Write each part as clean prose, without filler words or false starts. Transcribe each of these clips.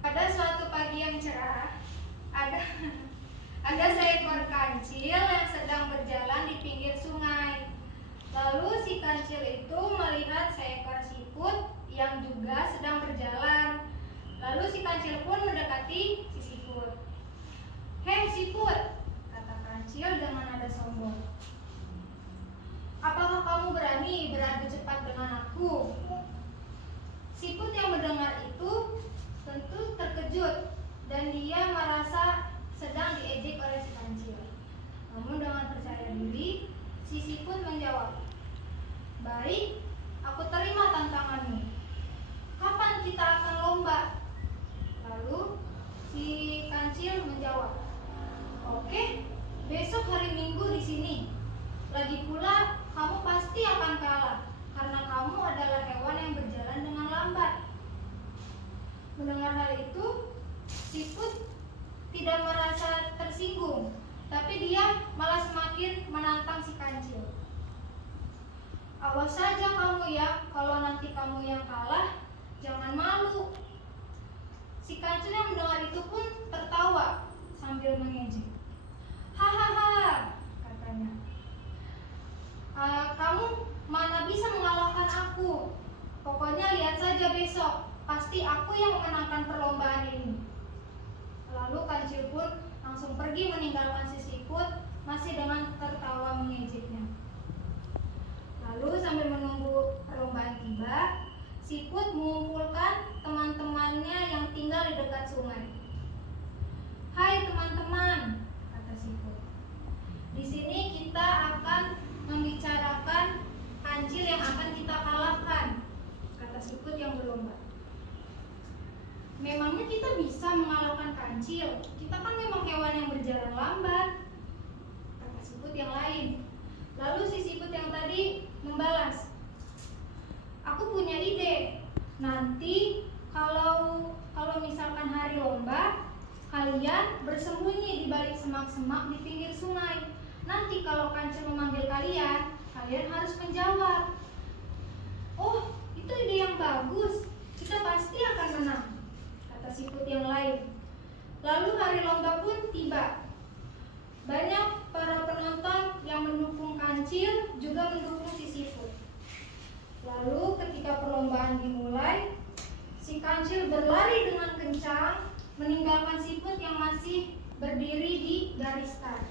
Pada suatu pagi yang cerah, ada ada seekor kancil yang sedang berjalan di pinggir sungai. Lalu si kancil itu melihat seekor siput yang juga sedang berjalan. Lalu si kancil pun mendekati si siput. "Hei siput," kata kancil dengan nada sombong. "Apakah kamu berani beradu cepat dengan aku?" Siput yang mendengar itu tentu terkejut dan dia merasa sedang diejek oleh si kancil. Namun dengan percaya diri, si siput menjawab, "Baik, aku terima tantanganmu. Kapan kita akan lomba?" Lalu si kancil menjawab, "Oke, besok hari Minggu di sini. Lagi pula kamu pasti akan kalah karena kamu adalah hewan yang berjalan dengan lambat." Mendengar hal itu, siput tidak merasa tersinggung, tapi dia malah semakin menantang si kancil. "Awas saja kamu ya, kalau nanti kamu yang kalah, jangan malu." Si kancil yang mendengar itu pun tertawa sambil mengejek. "Hahaha," katanya. Kamu mana bisa mengalahkan aku? Pokoknya lihat saja besok, pasti aku yang memenangkan perlombaan ini." Lalu kancil pun langsung pergi meninggalkan si siput masih dengan tertawa mengejeknya. Lalu sambil menunggu perlombaan tiba, siput mengumpulkan teman-temannya yang tinggal di dekat sungai. "Hai teman-teman," kata siput. "Di sini kita akan membicarakan kancil yang akan kita kalahkan," kata siput yang berlomba. "Memangnya kita bisa mengalahkan kancil? Kita kan memang hewan yang berjalan lambat," kata siput yang lain. Lalu si siput yang tadi membalas, "Aku punya ide. Nanti kalau misalkan hari lomba, kalian bersembunyi di balik semak-semak di pinggir sungai. Nanti kalau kancil memanggil kalian, kalian harus menjawab." "Oh, itu ide yang bagus. Kita pasti akan menang," kata siput yang lain. Lalu hari lomba pun tiba. Banyak para penonton yang mendukung kancil juga mendukung si siput. Lalu ketika perlombaan dimulai, si kancil berlari dengan kencang meninggalkan siput yang masih berdiri di garis start.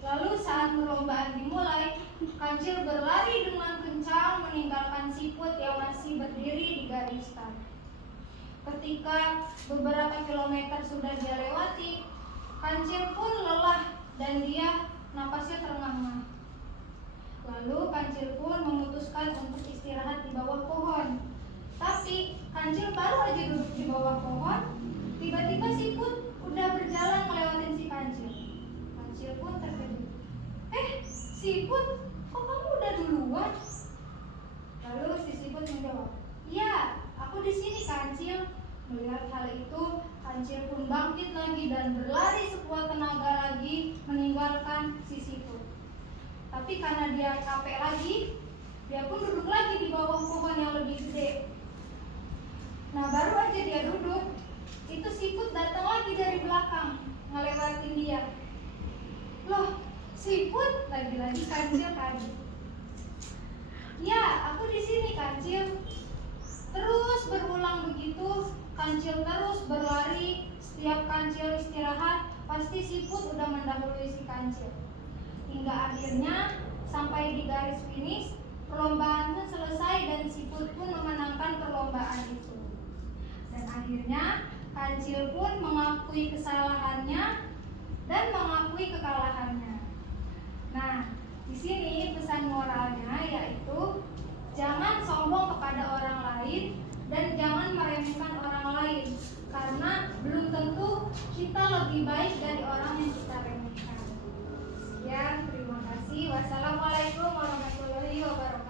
Lalu saat perlombaan dimulai, kancil berlari dengan kencang meninggalkan siput yang masih berdiri di garis start. Ketika beberapa kilometer sudah dia lewati, kancil pun lelah dan dia napasnya terengah-engah. Lalu kancil pun memutuskan untuk istirahat di bawah pohon. Tapi kancil baru aja duduk di bawah pohon, tiba-tiba siput udah berjalan melewatin si kancil. Kancil pun terkejut. Siput, kok kamu udah duluan?" Lalu si siput menjawab, "Ya, aku di sini kancil." Melihat hal itu, kancil pun bangkit lagi dan berlari sekuat tenaga lagi meninggalkan si siput. Tapi karena dia capek lagi, dia pun duduk lagi di bawah pohon yang lebih gede. Nah, baru aja dia duduk, itu siput datang lagi dari belakang, ngelewatin dia. "Loh, siput," lagi-lagi kancil kaget. "Ya, aku di sini kancil." Terus berulang begitu, kancil terus berlari. Setiap kancil istirahat, pasti siput udah mendahului si kancil. Hingga akhirnya sampai di garis finish, perlombaan pun selesai dan siput pun memenangkan perlombaan itu. Dan akhirnya kancil pun mengakui kesalahannya dan mengakui kekalahannya. Nah, di sini pesan moralnya yaitu jangan sombong kepada orang lain dan jangan meremehkan orang lain, karena belum tentu kita lebih baik dari orang yang kita remehkan. Sekian, terima kasih. Wassalamualaikum warahmatullahi wabarakatuh.